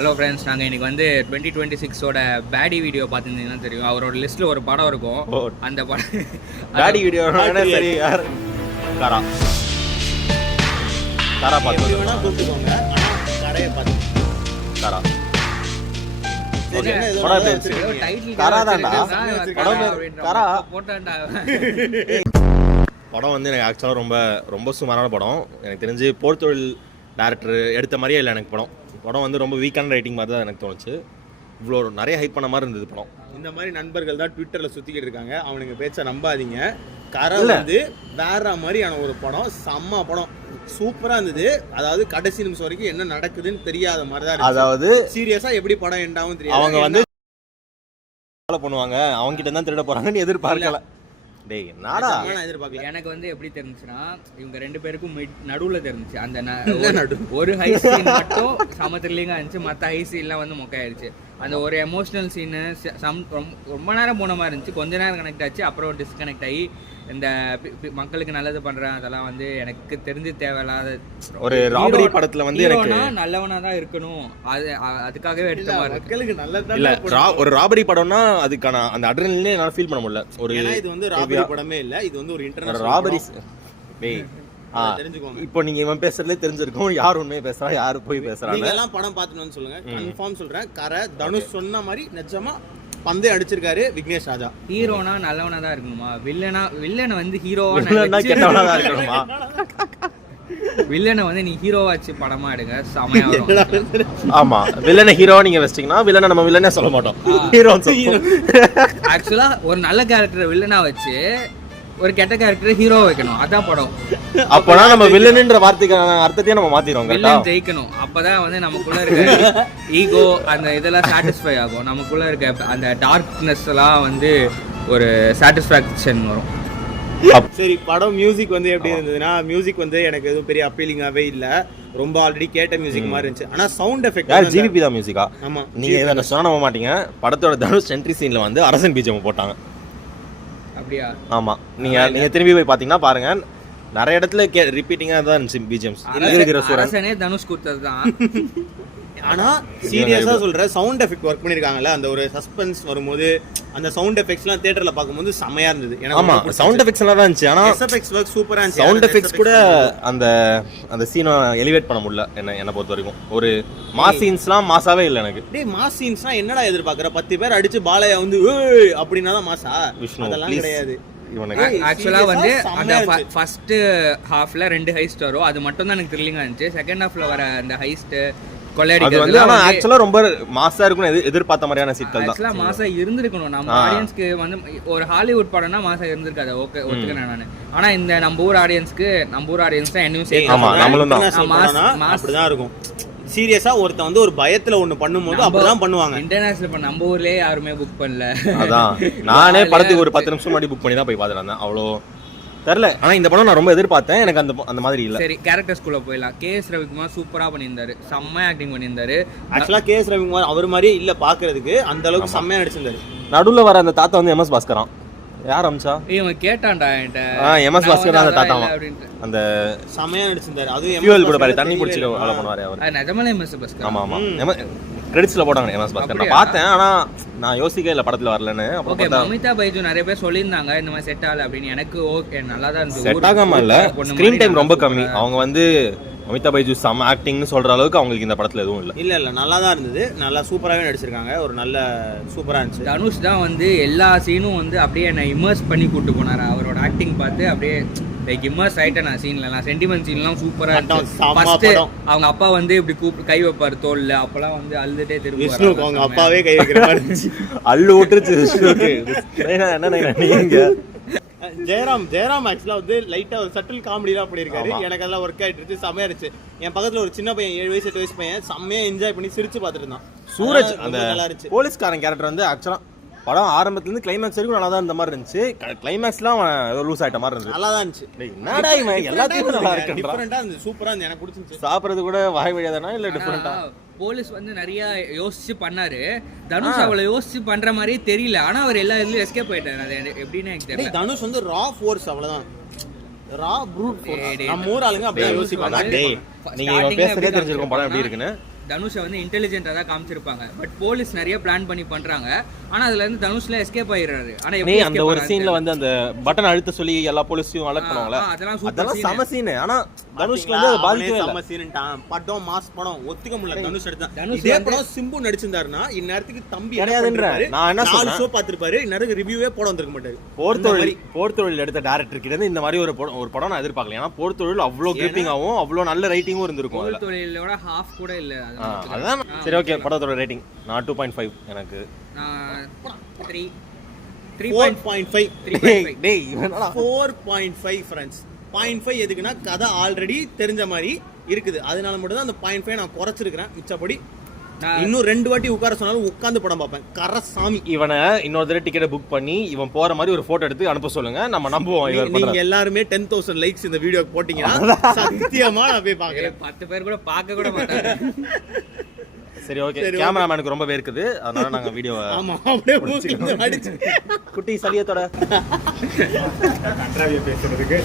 Hello friends, நாங்கள் இன்றைக்கி வந்து 2026ஓட பேடி வீடியோ பார்த்துருந்தீங்கன்னா தெரியும். அவரோட லிஸ்ட்டில் ஒரு படம் இருக்கும். அந்த படம் பேடி வீடியோ சரி யார் காரா காரா பார்த்து வேணா கூப்பிட்டுக்கோங்க. ஆனால் கடையை பார்த்து காரா ஓகே படம் பேச்சு காரா தான்டா படம் காரா போட்டான்டா. படம் வந்து எனக்கு ஆக்சுவலாக ரொம்ப சுமாரான படம். எனக்கு தெரிஞ்சு போர்த்தொழில் டேரக்டர் எடுத்த மாதிரியே இல்லை எனக்கு படம் வந்து ரொம்ப வீக்கான ரைட்டிங் மாதிரி தான் எனக்கு தோணுச்சு. இவ்வளோ நிறைய ஹைப் பண்ண மாதிரி இருந்தது படம். இந்த மாதிரி நண்பர்கள் தான் ட்விட்டரில் சுற்றிக்கிட்டு இருக்காங்க. அவனுங்க பேச்ச நம்பாதீங்க. கரை வந்து வேற மாதிரியான ஒரு படம், செம்ம படம், சூப்பராக இருந்தது. அதாவது கடைசி நிமிஷம் வரைக்கும் என்ன நடக்குதுன்னு தெரியாத மாதிரி தான். அதாவது சீரியஸாக எப்படி படம் எண்டாவும் தெரியாது. அவங்க வந்து ஃபாலோ பண்ணுவாங்க, அவங்க கிட்ட தான் திருட போகிறாங்கன்னு எதிர்பார்க்கல. டேய் நாடா எதிர்பார்க்கல. எனக்கு வந்து எப்படி தெரிஞ்சுன்னா, இவங்க ரெண்டு பேருக்கும் நடுவில் தெரிஞ்சிச்சு. அந்த ஒரு ஹை சீன் மட்டும் சம த்ரில்லிங்காக இருந்துச்சு, மற்ற ஹை சீன்லாம் வந்து மொக்கையாயிடுச்சு. அந்த ஒரு எமோஷனல் சீனு ரொம்ப நேரம் போன மாதிரி இருந்துச்சு, கொஞ்ச நேரம் கனெக்ட் ஆச்சு, அப்புறம் டிஸ்கனெக்ட் ஆகி இந்த மக்களுக்கு நல்லது பண்றேன் அதெல்லாம் வந்து எனக்கு தெரிஞ்சு தேவையில்லாத. ஒரு ராபரி படத்துல வந்து எனக்கு நல்லவனா தான் இருக்கணும், அதுக்காகவே எடுத்த மாதிரி மக்களுக்கு நல்லதா இல்ல. ஒரு ராபரி படம்னா அதுக்கான அந்த அட்ரினலினே என்னால ஃபீல் பண்ண முடியல. ஒரு இது வந்து ராபரி படமே இல்ல, இது வந்து ஒரு இன்டர்நேஷனல் ராபரி. இப்போ நீங்க இவன் பேசுறதுலே தெரிஞ்சிருக்கும் யார் உண்மையை பேசுறா யாரு போய் பேசுறாங்க. நீங்க எல்லாம் படம் பார்த்துன்னு சொல்லுங்க, கன்ஃபார்ம் சொல்றேன். கரை தனுஷ் சொன்ன மாதிரி நிஜமா பந்தே அடிச்சிருக்காரு விக்னேஷ் ராஜா. ஹீரோனா நல்லவனா தான் இருக்கணுமா, வில்லனை வந்து ஹீரோவா கெட்டவனா தான் இருக்கணுமா? வில்லனை வந்து நீ ஹீரோவா வச்சு படமா எடுங்க, செமையா வரும். ஆமா, வில்லனை ஹீரோவா நீங்க வச்சிட்டீங்கன்னா வில்லனை நம்ம வில்லனே சொல்ல மாட்டோம், ஹீரோ. ஆக்சுவலா ஒரு நல்ல கேரக்டர் வில்லனா வச்சு ஒரு கெட்ட கேரக்டர் ஹீரோ வைக்கணும், அதான் படம். அப்பனா நம்ம வில்லன்ன்ற வார்த்தைக்கான அர்த்தத்தையே நம்ம மாத்திரோம். வில்லன் ஜெயிக்கணும், அப்பதான் வந்து நமக்குள்ள இருக்க ஈகோ அந்த இதெல்லாம் சாட்டிஸ்ஃபை ஆகும். நமக்குள்ள இருக்க அந்த டார்க்னஸ் எல்லாம் வந்து ஒரு சாட்டிஸ்ஃபேக்ஷன் வரும். சரி, படம் மியூசிக் வந்து எப்படி இருந்ததுன்னா, மியூசிக் வந்து எனக்கு எதுவும் பெரிய அப்பீலிங்காவே இல்ல. ரொம்ப ஆல்ரெடி கேட்ட மியூசிக் மாதிரி இருந்துச்சு. ஆனா சவுண்ட் எஃபெக்ட் ஜிவிபி தான் மியூசிக்கா? ஆமா. நீங்க இதை சொன்னா நம்ப மாட்டீங்க, படத்தோட தனுஷ் என்ட்ரி சீன்ல வந்து அரசன் பீஜம் போட்டாங்க. அப்படியா? ஆமா, நீங்க திரும்பி போய் பாத்தீங்கன்னா பாருங்க, நிறைய இடத்துல ரிப்பீட்டிங்கா தான் இருந்துச்சு பிஜிஎம்ஸ். அரசனே தனுஷ் கொடுத்தது தான். ஆனா சீரியஸா சொல்றேன், சவுண்ட் எஃபெக்ட் ஒர்க் பண்ணிருக்காங்கல்ல, அந்த ஒரு சஸ்பென்ஸ் வரும்போது அந்த சவுண்ட் எஃபெக்ட்ஸ்லாம் தியேட்டர்ல பாக்கும்போது செமையா இருந்தது. ஆமா, சவுண்ட் எஃபெக்ட்ஸ் எல்லாம் இருந்துச்சு. ஆனா எஃபெக்ட்ஸ் ஒர்க் சூப்பரா இருந்துச்சு. சவுண்ட் எஃபெக்ட்ஸ் கூட அந்த சீனை எலிவேட் பண்ண முடியல என்ன பொறுத்த வரைக்கும். ஒரு மாஸ் சீன்ஸ்லாம் மாசாவே இல்ல எனக்கு. டேய், மாஸ் சீன்ஸ்னா என்னடா எதிர்பார்க்கற? 10 பேர் அடிச்சு பாலையா வந்து அப்படினா தான் மாசா? அதெல்லாம் கிடையாது. ஆக்சுவலா வந்து அந்த ஃபர்ஸ்ட் ஹாஃப்ல 2 ஹைஸ்ட் வரும், அது மட்டும் தான் எனக்கு த்ரில்லிங்கா இருந்துச்சு. செகண்ட் ஹாஃப்ல வர அந்த ஹைஸ்ட் கொள்ளையடிக்கிறது வந்து ஆனா ஆக்சுவலா ரொம்ப மாஸா இருக்கும்னு எதிர்பார்த்த மாதிரியான சீக்வல் தான். ஆக்சுவலா மாஸா இருந்திருக்கணும். நம்ம ஆடியன்ஸ்க்கு வந்து ஒரு ஹாலிவுட் படம்னா மாஸா இருந்திருக்காது, ஓகே ஒத்துக்கிறேன் நானு. ஆனா இந்த நம்ம ஊர் ஆடியன்ஸ் தான் என்னையும் சேர்த்து. ஆமா, நம்மளும் தான் அப்படிதான் இருக்கும். சீரியஸா ஒருத்த வந்து ஒரு பயத்துல ஒண்ணு பண்ணும்போது அப்படிதான் பண்ணுவாங்க. இன்டர்நேஷனல் பண்ண நம்ம ஊர்லயே யாருமே புக் பண்ணல. அதான் நானே படத்துக்கு ஒரு 10 நிமிஷம் முன்னாடி புக் பண்ணி தான் போய் பார்த்துட்டு வந்தேன். அவ்வளோ தெரியல. ஆனா இந்த படம் நான் ரொம்ப எதிர்பார்த்தேன், எனக்கு அந்த மாதிரி இல்ல. சரி, கேரக்டர்ஸ்குள்ள போயிடலாம். கேஎஸ் ரவிக்குமார் சூப்பரா பண்ணியிருந்தாரு, செம்மையா ஆக்டிங் பண்ணியிருந்தாரு. ஆக்சுவலா கேஎஸ் ரவிக்குமார் அவர் மாதிரி இல்ல பாக்குறதுக்கு, அந்த அளவுக்கு செம்மையா நடிச்சிருந்தாரு. நடுவுல வர அந்த தாத்தா வந்து எம்எஸ் பாஸ்கரன். யார் அம்சா? இவன் கேட்டான்டா என்கிட்ட, எம்எஸ் பாஸ்கரன் அந்த தாத்தாவா அந்த செம்மையா நடிச்சிருந்தாரு. அதுவும் ஃபியூல் கூட பாரு, தண்ணி குடிச்சிட்டு ஃபாலோ பண்ணுவாரு அவர். நிஜமாலே எம்எஸ் பாஸ்கரன். ஆமா ஆமா, கிரெடிட்ஸ்ல போட்டாங்க எம்எஸ் பாஸ்கரன். நான் பார்த்தேன், ஆனா நான் யோசிக்கவே இல்லை படத்துல வரலன்னு. ஓகே, மமிதா பைஜு நிறைய பேர் சொல்லியிருந்தாங்க இந்த மாதிரி செட் ஆகல அப்படின்னு. எனக்கு ஓகே, நல்லா தான் இருந்துச்சு. செட் ஆகாம இல்ல, ஸ்கிரீன் டைம் ரொம்ப கம்மி. அவங்க வந்து அமிதா பைஜு சம் ஆக்டிங்னு சொல்ற அளவுக்கு அவங்களுக்கு இந்த படத்துல எதுவும் இல்ல நல்லா தான் இருந்தது. நல்லா சூப்பராகவே நடிச்சிருக்காங்க. ஒரு நல்ல சூப்பரா இருந்துச்சு. தனுஷ் தான் வந்து எல்லா சீனும் வந்து அப்படியே என்ன இமர்ஸ் பண்ணி கூட்டு போனாரு. அவரோட ஆக்டிங் பார்த்து அப்படியே லைக் இமர்ஸ் ஆயிட்டேன் நான் சீன்ல. சென்டிமெண்ட் சீன்லாம் சூப்பரா இருந்துச்சு. அவங்க அப்பா வந்து இப்படி கூப்பிட்டு கை வைப்பாரு தோல்ல, அப்பெல்லாம் வந்து அழுதுட்டே திரும்ப அவங்க அப்பாவே கை வைக்கிற மாதிரி இருந்துச்சு. அள்ளு விட்டுருச்சு. என்ன நீங்க ஜெயராம் ஆக்சுவலா வந்து லைட்டா ஒரு சட்டில் காமெடிலாம் பண்ணிருக்காரு. எனக்கு அதெல்லாம் ஒர்க் ஆயிட்டு இருந்துச்சு, செம்மையா இருந்துச்சு. என் பக்கத்துல ஒரு சின்ன பையன் 7 வயசு 8 வயசு பையன் செம்மையா என்ஜாய் பண்ணி சிரிச்சு பார்த்துட்டு இருந்தான். சூரஜ் அந்த போலீஸ்காரன் கேரக்டர் வந்து ஆக்சுவலா படம் ஆரம்பத்துல இருந்து கிளைமேக்ஸ் வரைக்கும் நல்லா தான் இருந்த மாதிரி இருந்துச்சு. கிளைமேக்ஸ்லாம் ஏதோ லூஸ் ஆயிட்ட மாதிரி இருந்துச்சு. நல்லா தான் இருந்துச்சு. என்னடா இவன் எல்லாத்தையும் நல்லா இருக்கு, டிஃபரண்டா இருந்துச்சு, சூப்பரா இருந்துச்சு. எனக்கு பிடிச்சிருந்துச்சு. சாப்பிடுறது கூட வாய் வழியாதானா இல்ல டிஃபரண்டா? போலீஸ் வந்து நிறைய யோசிச்சு பண்ணாரு. தனுஷ் அவ்வளவு யோசிச்சு பண்ற மாதிரியே தெரியல, ஆனா அவர் எல்லா இதுலயும் எஸ்கேப் ஆயிட்டாரு. அது எப்படின்னு எனக்கு தெரியல. தனுஷ் வந்து ரா ஃபோர்ஸ், அவ்வளவுதான். ரா ப்ரூட் ஃபோர்ஸ். நம்ம ஊர் ஆளுங்க அப்படியே யோசிப்பாங்க. நீங்க இவன் பேசுறதே தெரிஞ்சிருக்கும் படம் எப்படி இருக்குன்னு. தனுஷை வந்து இன்டெலிஜென்ட்டா தான் காமிச்சிருப்பாங்க. பட் போலீஸ் நிறைய பிளான் பண்ணி பண்றாங்க. ஆனா அதுல இருந்து தனுஷ்ல எஸ்கேப் ஆயிடுறாரு. ஆனா நீ எப்படி அந்த ஒரு சீன்ல வந்து அந்த பட்டன் அழுத்த சொல்லி எல்லா போலீஸையும் அலர்ட் பண்ணுவாங்கல, அதெல்லாம் அதெல்லாம் சூப்பர் சம சீன். ஆனா தனுஷ்க்கு வந்து அது பாதிக்கவே இல்ல. செம்ம சீன்ட்டான். படம் மாஸ் படம் ஒத்துக்க முடியல. தனுஷ் எடுத்தான். தனுஷ் இதே படம் சிம்பு நடிச்சிருந்தாருன்னா இந்நேரத்துக்கு தம்பி கிடையாதுன்ற நான் என்ன 4 சொல்றேன், ஷோ பார்த்திருப்பாரு. இந்நேரத்துக்கு ரிவ்யூவே போட வந்திருக்க மாட்டாரு. போர் தொழில் எடுத்த டைரக்டர் கிட்ட இருந்து இந்த மாதிரி ஒரு படம் நான் எதிர்பார்க்கல. ஏன்னா போர் தொழில் அவ்வளோ கிரிப்பிங்காகவும் அவ்வளோ நல்ல ரைட்டிங்கும் இருந்திருக்கும். போர் தொழிலோட ஹாஃப் கூட இல்ல. அதான் சரி. ஓகே, படத்தோட ரேட்டிங் நான் 2.5. எனக்கு 4.5 டேய் இவனடா 4.5 ஃப்ரெண்ட்ஸ். 0.5 எதுக்குன்னா கதை ஆல்ரெடி தெரிஞ்ச மாதிரி இருக்குது. அதனால மட்டும் தான் அந்த 0.5 நான் குறைச்சிருக்கிறேன். மிச்சப்படி இன்னும் 2 வாட்டி உட்கார சொன்னாலும் உட்கார்ந்து படம் பார்ப்பேன். கரசாமி இவனை இன்னொரு தடவை டிக்கெட்டை புக் பண்ணி இவன் போற மாதிரி ஒரு போட்டோ எடுத்து அனுப்ப சொல்லுங்க, நம்ம நம்புவோம். இவர் நீங்க எல்லாருமே 10,000 லைக்ஸ் இந்த வீடியோ போட்டீங்கன்னா சத்தியமா நான் போய் பார்க்கறேன். 10 பேர் கூட பார்க்க கூட மாட்டாங்க. சரி ஓகே, கேமராமேனுக்கு ரொம்ப வேர்க்குது, அதனால நாங்க வீடியோ ஆமா அப்படியே மூக்கில அடிச்சு குட்டி சலியத்தோட கன்றாவிய பேசுறதுக்கு